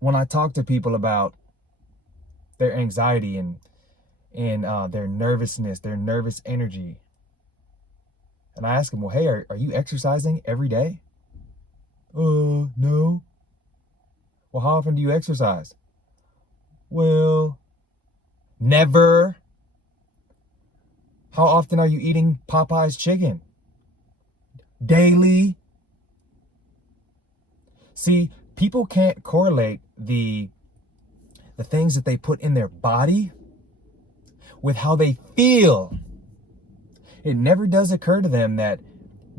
when I talk to people about their anxiety and their nervousness, their nervous energy, and I ask them, well, hey, are you exercising every day? No. Well, how often do you exercise? Well, never. How often are you eating Popeyes Chicken? Daily. See, people can't correlate the things that they put in their body with how they feel. It never does occur to them that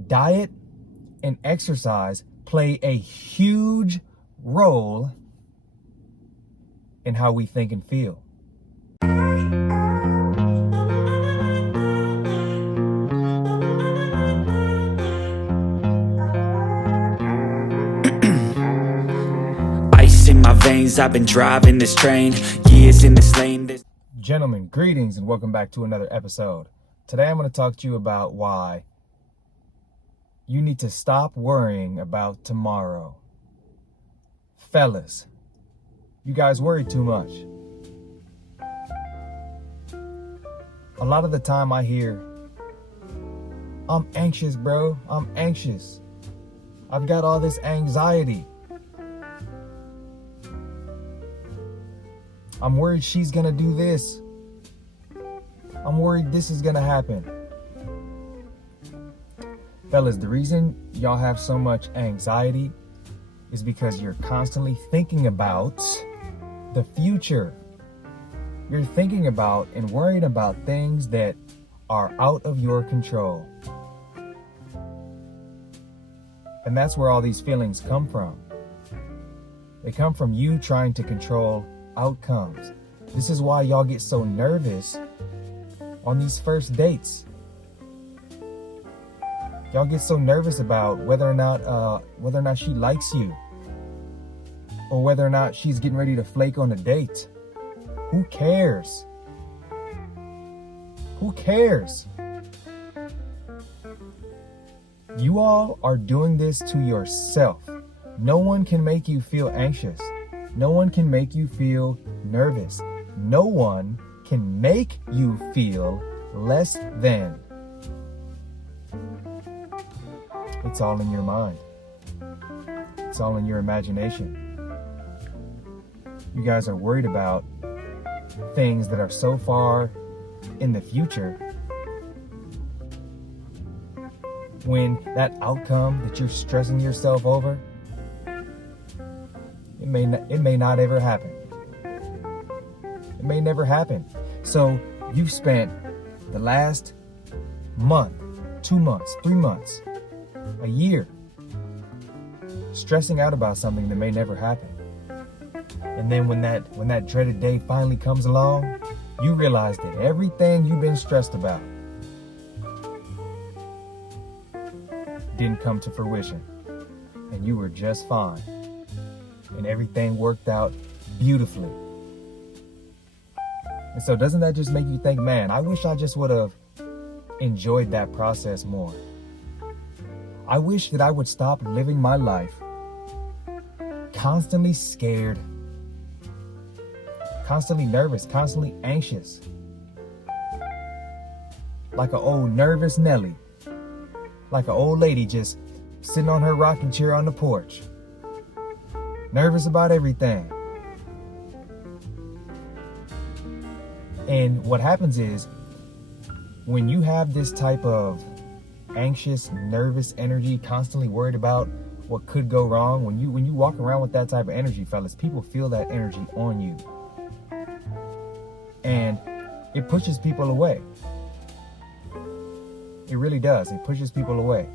diet and exercise play a huge role in how we think and feel. Ice in my veins, I've been driving this train, years in this lane. Gentlemen, greetings and welcome back to another episode. Today I'm going to talk to you about why you need to stop worrying about tomorrow. Fellas, you guys worry too much. A lot of the time I hear, I'm anxious, bro. I'm anxious. I've got all this anxiety. I'm worried she's gonna do this. I'm worried this is gonna happen. Fellas, the reason y'all have so much anxiety is because you're constantly thinking about the future. You're thinking about and worrying about things that are out of your control. And that's where all these feelings come from. They come from you trying to control outcomes. This is why y'all get so nervous on these first dates. Y'all get so nervous about whether or not she likes you, or whether or not she's getting ready to flake on a date. Who cares? Who cares? You all are doing this to yourself. No one can make you feel anxious. No one can make you feel nervous. No one can make you feel less than. It's all in your mind. It's all in your imagination. You guys are worried about things that are so far in the future, when that outcome that you're stressing yourself over, it may not ever happen. It may never happen. So you've spent the last month, 2 months, 3 months, a year stressing out about something that may never happen. And then when that dreaded day finally comes along, you realize that everything you've been stressed about didn't come to fruition, and you were just fine, and everything worked out beautifully. And so doesn't that just make you think, man, I wish I just would have enjoyed that process more. I wish that I would stop living my life constantly scared, constantly nervous, constantly anxious, like an old nervous Nelly, like an old lady just sitting on her rocking chair on the porch, nervous about everything. And what happens is, when you have this type of anxious, nervous energy, constantly worried about what could go wrong, when you walk around with that type of energy, fellas, people feel that energy on you. And it pushes people away. It really does. It pushes people away.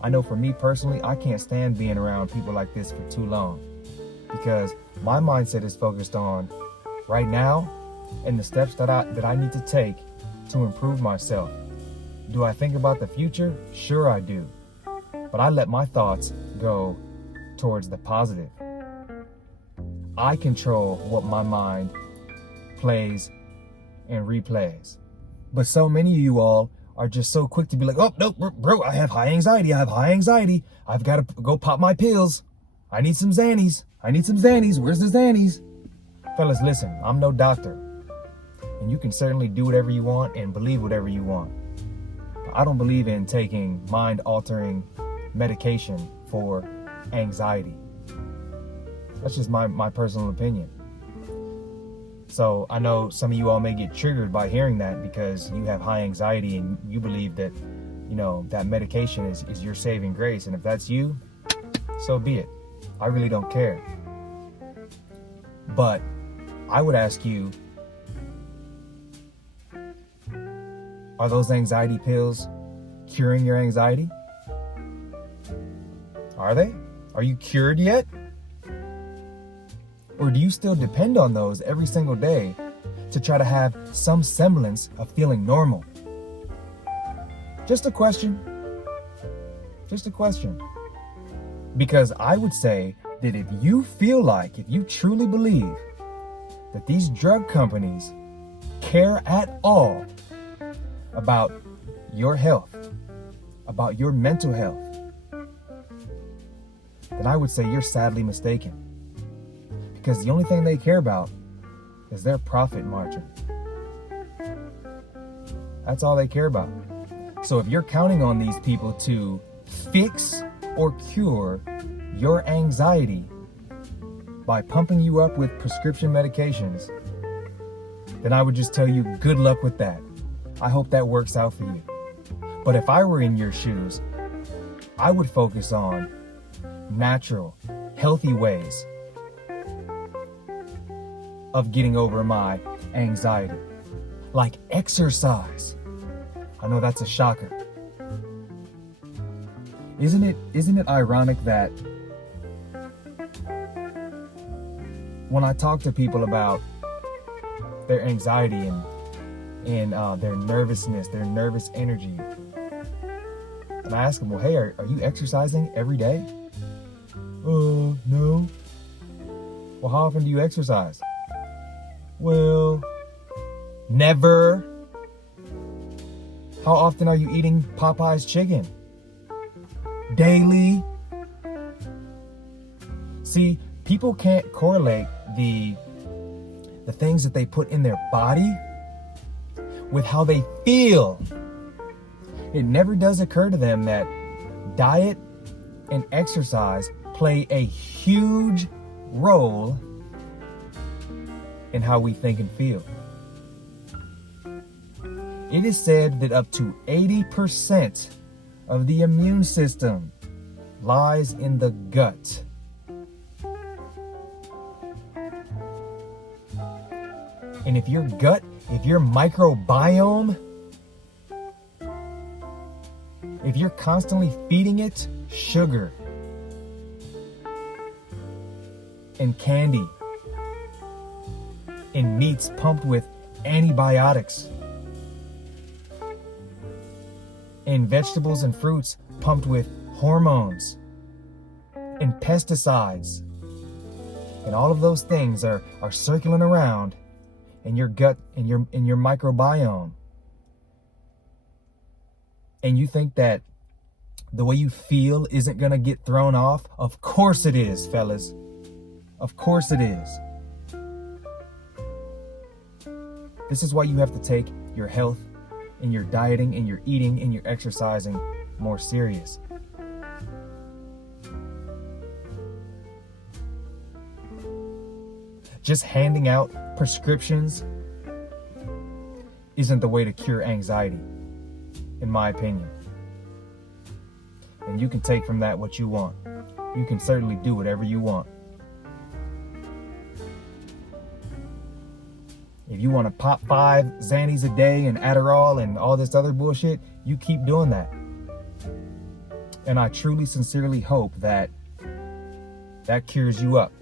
I know for me personally, I can't stand being around people like this for too long, because my mindset is focused on right now and the steps that I need to take to improve myself. Do I think about the future? Sure I do. But I let my thoughts go towards the positive. I control what my mind plays and replays. But so many of you all are just so quick to be like, oh, no, bro, I have high anxiety. I've got to go pop my pills. I need some Xannies. I need some Xannies. Where's the Xannies? Fellas, listen, I'm no doctor. And you can certainly do whatever you want and believe whatever you want. I don't believe in taking mind-altering medication for anxiety. That's just my personal opinion. So I know some of you all may get triggered by hearing that because you have high anxiety and you believe that, that medication is your saving grace. And if that's you, so be it. I really don't care. But I would ask you, are those anxiety pills curing your anxiety? Are they? Are you cured yet? Or do you still depend on those every single day to try to have some semblance of feeling normal? Just a question. Just a question. Because I would say that if you truly believe that these drug companies care at all about your health, about your mental health, then I would say you're sadly mistaken. Because the only thing they care about is their profit margin. That's all they care about. So if you're counting on these people to fix or cure your anxiety by pumping you up with prescription medications, then I would just tell you good luck with that. I hope that works out for you. But if I were in your shoes, I would focus on natural, healthy ways of getting over my anxiety, like exercise. I know that's a shocker. Isn't it ironic that when I talk to people about their anxiety and their nervousness, their nervous energy, and I ask them, well, hey, are you exercising every day? No. Well, how often do you exercise? Well, never. How often are you eating Popeyes Chicken? Daily. See, people can't correlate the things that they put in their body with how they feel. It never does occur to them that diet and exercise play a huge role in how we think and feel. It is said that up to 80% of the immune system lies in the gut. And if your microbiome, if you're constantly feeding it sugar and candy and meats pumped with antibiotics and vegetables and fruits pumped with hormones and pesticides, and all of those things are circling around in your gut and your microbiome, and you think that the way you feel isn't gonna get thrown off? Of course it is, fellas. Of course it is. This is why you have to take your health and your dieting and your eating and your exercising more serious. Just handing out prescriptions isn't the way to cure anxiety, in my opinion. And you can take from that what you want. You can certainly do whatever you want. If you want to pop 5 Xannies a day and Adderall and all this other bullshit, you keep doing that. And I truly, sincerely hope that cures you up.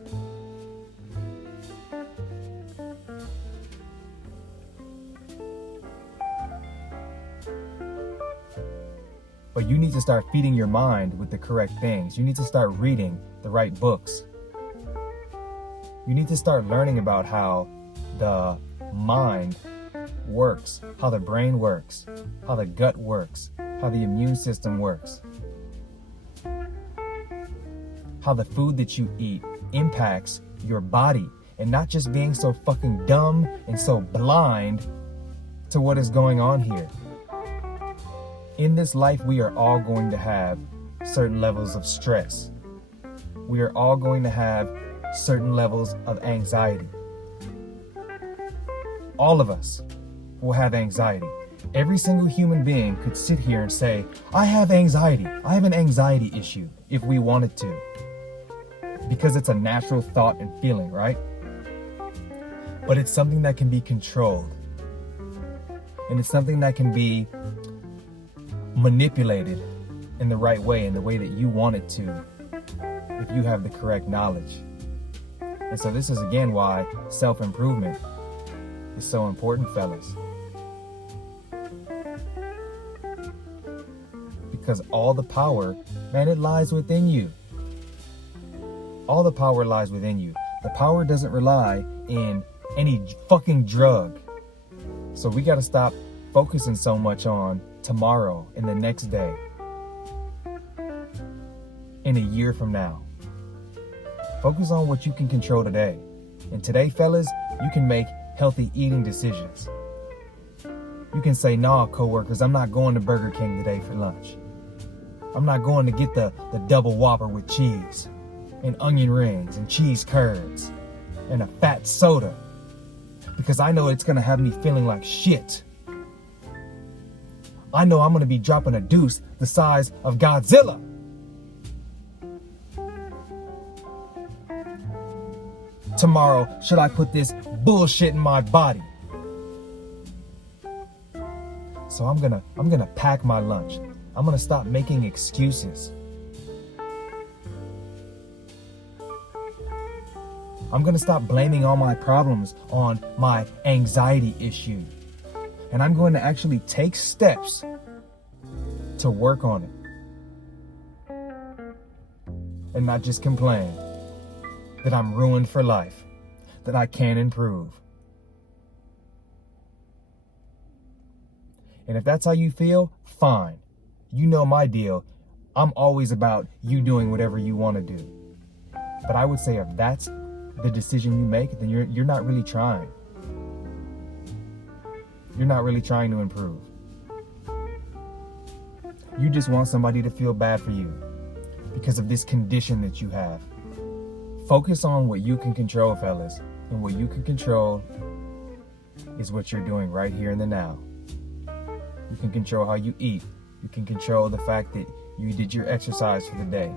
But you need to start feeding your mind with the correct things. You need to start reading the right books. You need to start learning about how the mind works, how the brain works, how the gut works, how the immune system works, how the food that you eat impacts your body, and not just being so fucking dumb and so blind to what is going on here. In this life, we are all going to have certain levels of stress. We are all going to have certain levels of anxiety. All of us will have anxiety. Every single human being could sit here and say, I have anxiety. I have an anxiety issue, if we wanted to. Because it's a natural thought and feeling, right? But it's something that can be controlled. And it's something that can be manipulated in the right way, in the way that you want it to, if you have the correct knowledge. And so this is again why self-improvement is so important, fellas. Because all the power, man, it lies within you. All the power lies within you. The power doesn't rely in any fucking drug. So we gotta stop focusing so much on tomorrow and the next day, in a year from now. Focus on what you can control today. And today, fellas, you can make healthy eating decisions. You can say, nah, coworkers, I'm not going to Burger King today for lunch. I'm not going to get the double Whopper with cheese and onion rings and cheese curds and a fat soda, because I know it's going to have me feeling like shit. I know I'm going to be dropping a deuce the size of Godzilla. Tomorrow, should I put this bullshit in my body? So I'm gonna pack my lunch. I'm gonna stop making excuses. I'm gonna stop blaming all my problems on my anxiety issue. And I'm going to actually take steps to work on it. And not just complain that I'm ruined for life, that I can't improve. And if that's how you feel, fine. You know my deal. I'm always about you doing whatever you want to do. But I would say if that's the decision you make, then you're not really trying. You're not really trying to improve. You just want somebody to feel bad for you because of this condition that you have. Focus on what you can control, fellas. And what you can control is what you're doing right here in the now. You can control how you eat. You can control the fact that you did your exercise for the day.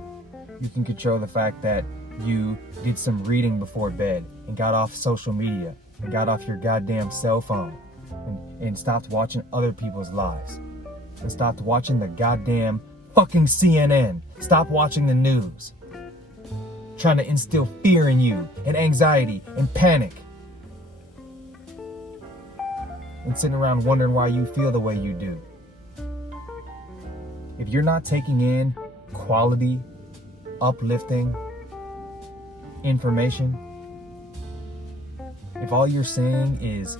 You can control the fact that you did some reading before bed and got off social media and got off your goddamn cell phone and stopped watching other people's lives and stopped watching the goddamn fucking CNN. Stop watching the news. Trying to instill fear in you and anxiety and panic. And sitting around wondering why you feel the way you do. If you're not taking in quality, uplifting information, if all you're seeing is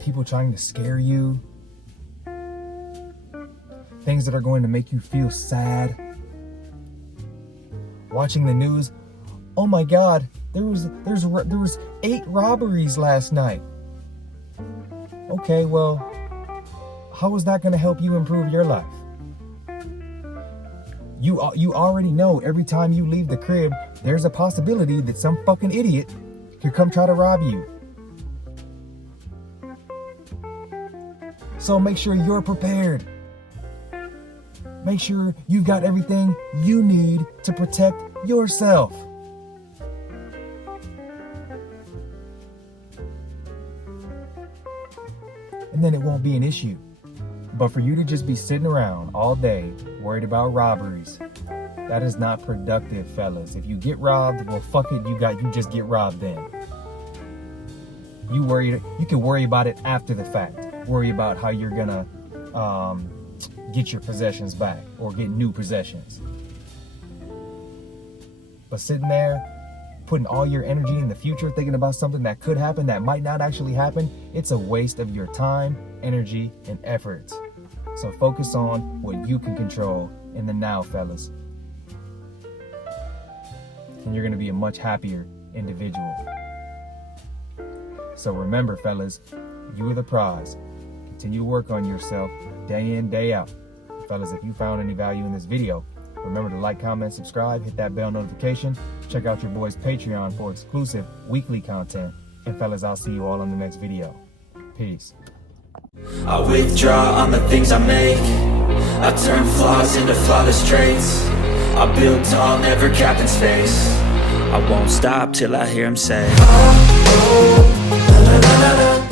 people trying to scare you, things that are going to make you feel sad, watching the news, oh my God, there was 8 robberies last night. Okay, well, how is that going to help you improve your life? You already know every time you leave the crib, there's a possibility that some fucking idiot could come try to rob you. So make sure you're prepared. Make sure you've got everything you need to protect yourself. And then it won't be an issue. But for you to just be sitting around all day worried about robberies, that is not productive, fellas. If you get robbed, well, fuck it, you just get robbed then. You can worry about it after the fact. Worry about how you're gonna get your possessions back or get new possessions. But sitting there, putting all your energy in the future, thinking about something that could happen that might not actually happen, it's a waste of your time, energy, and efforts. So focus on what you can control in the now, fellas. and you're going to be a much happier individual. So remember, fellas, you are the prize. Continue to work on yourself day in, day out. Fellas, if you found any value in this video, remember to like, comment, subscribe, hit that bell notification. Check out your boy's Patreon for exclusive weekly content. And fellas, I'll see you all in the next video. Peace. I withdraw on the things I make. I turn flaws into flawless traits. I build tall, never capped in space. I won't stop till I hear him say, oh, oh, la, la, la, la.